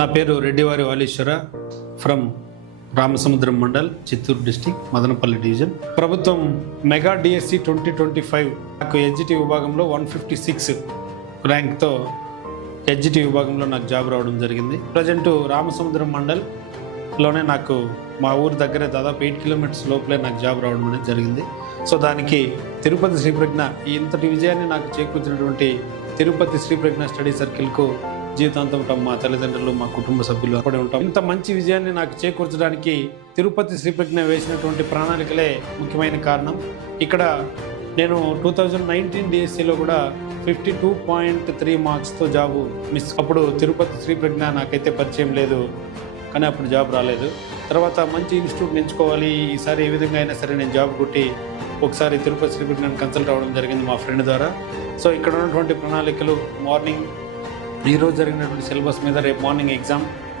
నా పేరు Reddivari Valeeswara from Ramasamudram mandal, Chittoor district, Madanapalle division. ప్రభుత్వం మెగా డిఎస్సి 2025 నాకు ఎడ్జిటి విభాగంలో 156 ర్యాంక్తో ఎడ్జిటి విభాగంలో నాకు జాబ్ రావడం జరిగింది. ప్రజెంట్ రామసముద్రం మండల్లోనే నాకు మా ఊరు దగ్గరే దాదాపు 8 కిలోమీటర్స్ లోపలే నాకు జాబ్ రావడం అనేది జరిగింది. సో దానికి తిరుపతి శ్రీప్రజ్ఞ ఇంతటి విజయాన్ని నాకు చేకూర్చినటువంటి తిరుపతి శ్రీప్రజ్ఞ స్టడీ సర్కిల్కు జీవితాంతం ఉంటాం. మా తల్లిదండ్రులు, మా కుటుంబ సభ్యులు అక్కడే ఉంటాం. ఇంత మంచి విజయాన్ని నాకు చేకూర్చడానికి తిరుపతి శ్రీప్రజ్ఞ వేసినటువంటి ప్రణాళికలే ముఖ్యమైన కారణం. ఇక్కడ నేను 2019 డిఎస్సిలో కూడా 52.3 మార్క్స్తో జాబు మిస్. అప్పుడు తిరుపతి శ్రీప్రజ్ఞ నాకైతే పరిచయం లేదు, కానీ అప్పుడు జాబ్ రాలేదు. తర్వాత మంచి ఇన్స్టిట్యూట్ ఎంచుకోవాలి, ఈసారి ఏ విధంగా అయినా సరే నేను జాబ్ కొట్టి ఒకసారి తిరుపతి శ్రీప్రజ్ఞను కన్సల్ట్ అవ్వడం జరిగింది మా ఫ్రెండ్ ద్వారా. సో ఇక్కడ ఉన్నటువంటి ప్రణాళికలు మార్నింగ్ ఈరోజు జరిగినటువంటి సిలబస్ మీద రేపు మార్నింగ్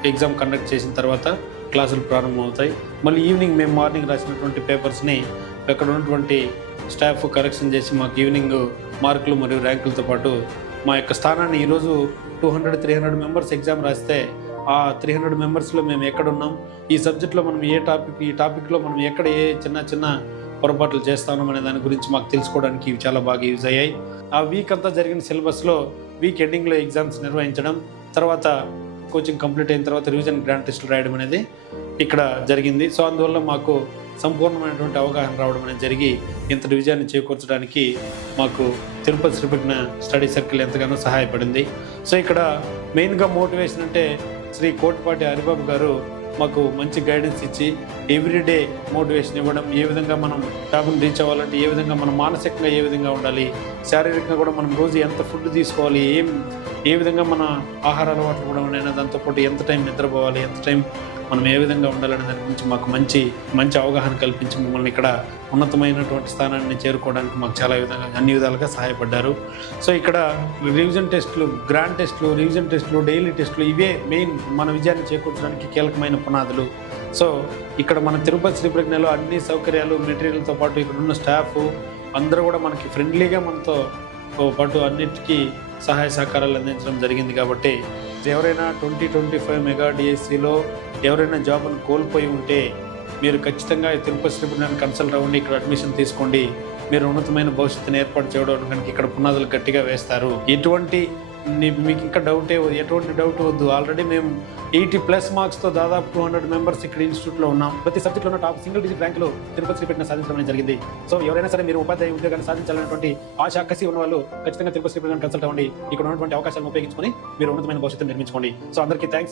ఎగ్జామ్ కండక్ట్ చేసిన తర్వాత క్లాసులు ప్రారంభమవుతాయి. మళ్ళీ ఈవినింగ్ మేము మార్నింగ్ రాసినటువంటి పేపర్స్ని అక్కడ ఉన్నటువంటి స్టాఫ్ కరెక్షన్ చేసి మాకు ఈవినింగ్ మార్కులు మరియు ర్యాంకులతో పాటు మా యొక్క స్థానాన్ని ఈరోజు 200-300 మెంబర్స్ ఎగ్జామ్ రాస్తే ఆ 300 మెంబర్స్లో మేము ఎక్కడున్నాం, ఈ సబ్జెక్ట్లో మనం ఈ టాపిక్లో మనం ఎక్కడ ఏ చిన్న పొరపాట్లు చేస్తాం అనే దాని గురించి మాకు తెలుసుకోవడానికి ఇవి చాలా బాగా యూజ్ అయ్యాయి. ఆ వీక్ అంతా జరిగిన సిలబస్లో వీక్ ఎండింగ్లో ఎగ్జామ్స్ నిర్వహించడం, తర్వాత కోచింగ్ కంప్లీట్ అయిన తర్వాత రివిజన్ గ్రాండ్ టెస్టులు రాయడం అనేది ఇక్కడ జరిగింది. సో అందువల్ల మాకు సంపూర్ణమైనటువంటి అవగాహన రావడం అనేది జరిగి ఇంతటి విజయాన్ని చేకూర్చడానికి మాకు తిరుపతి శ్రీప్రజ్ఞ స్టడీ సర్కిల్ ఎంతగానో సహాయపడింది. సో ఇక్కడ మెయిన్గా మోటివేషన్ అంటే శ్రీ కోటిపాటి హరిబాబు గారు మాకు మంచి గైడెన్స్ ఇచ్చి ఎవ్రీడే మోటివేషన్ ఇవ్వడం, ఏ విధంగా మనం టాప్ని రీచ్ అవ్వాలంటే ఏ విధంగా మనం మానసికంగా ఏ విధంగా ఉండాలి, శారీరకంగా కూడా మనం రోజు ఎంత ఫుడ్ తీసుకోవాలి, ఏ విధంగా మన ఆహార అలవాట్లు కూడా ఉన్నాయి, దాంతోపాటు ఎంత టైం నిద్రపోవాలి, ఎంత టైం మనం ఏ విధంగా ఉండాలనే దాని గురించి మాకు మంచి అవగాహన కల్పించి మమ్మల్ని ఇక్కడ ఉన్నతమైనటువంటి స్థానాన్ని చేరుకోవడానికి మాకు చాలా అన్ని విధాలుగా సహాయపడ్డారు. సో ఇక్కడ రివిజన్ టెస్టులు, గ్రాండ్ టెస్టులు, రివిజన్ టెస్టులు, డైలీ టెస్టులు ఇవే మెయిన్ మన విజయాన్ని చేకూర్చడానికి కీలకమైన పునాదులు. సో ఇక్కడ మన తిరుపతి శ్రీప్రజ్ఞలో అన్ని సౌకర్యాలు, మెటీరియల్తో పాటు ఇక్కడ ఉన్న స్టాఫ్ అందరూ కూడా మనకి ఫ్రెండ్లీగా మనతో పాటు అన్నిటికీ సహాయ సహకారాలు అందించడం జరిగింది. కాబట్టి ఎవరైనా 2025 మెగా డిఎస్సిలో ఎవరైనా జాబ్ను కోల్పోయి ఉంటే మీరు ఖచ్చితంగా తిరుపతి శ్రీప్రజ్ఞని కన్సల్ట్ అవ్వండి, ఇక్కడ అడ్మిషన్ తీసుకోండి. మీరు ఉన్నతమైన భవిష్యత్తుని ఏర్పాటు చేయడం కనుక ఇక్కడ పునాదులు గట్టిగా వేస్తారు. మీకు ఇంకా ఎటువంటి డౌట్ వద్దు. ఆల్రెడీ మేము 80+ మార్క్స్తో దాదాపు 200 మెంబర్స్ ఇక్కడ ఇన్స్టిట్యూట్లో ఉన్నాం. ప్రతి సబ్జెక్ట్లో ఉన్న టాప్ సింగిల్ డిజిట్ ర్యాంకులు తిరుపతి శ్రీప్రజ్ఞ సాధించడం అనేది జరిగింది. సో ఎవరైనా సరే మీరు ఉపాధ్యాయ ఉద్యోగాన్ని సాధించాలనేటువంటి ఆశ కసి ఉన్న వాళ్ళు ఖచ్చితంగా తిరుపతి శ్రీప్రజ్ఞని కన్సల్ట్ అవ్వండి. ఇక్కడ ఉన్నటువంటి అవకాశాలను ఉపయోగించుకొని మీరు ఉన్నతమైన భవిష్యత్తును నిర్మించుకోండి. సో అందరికీ థ్యాంక్స్.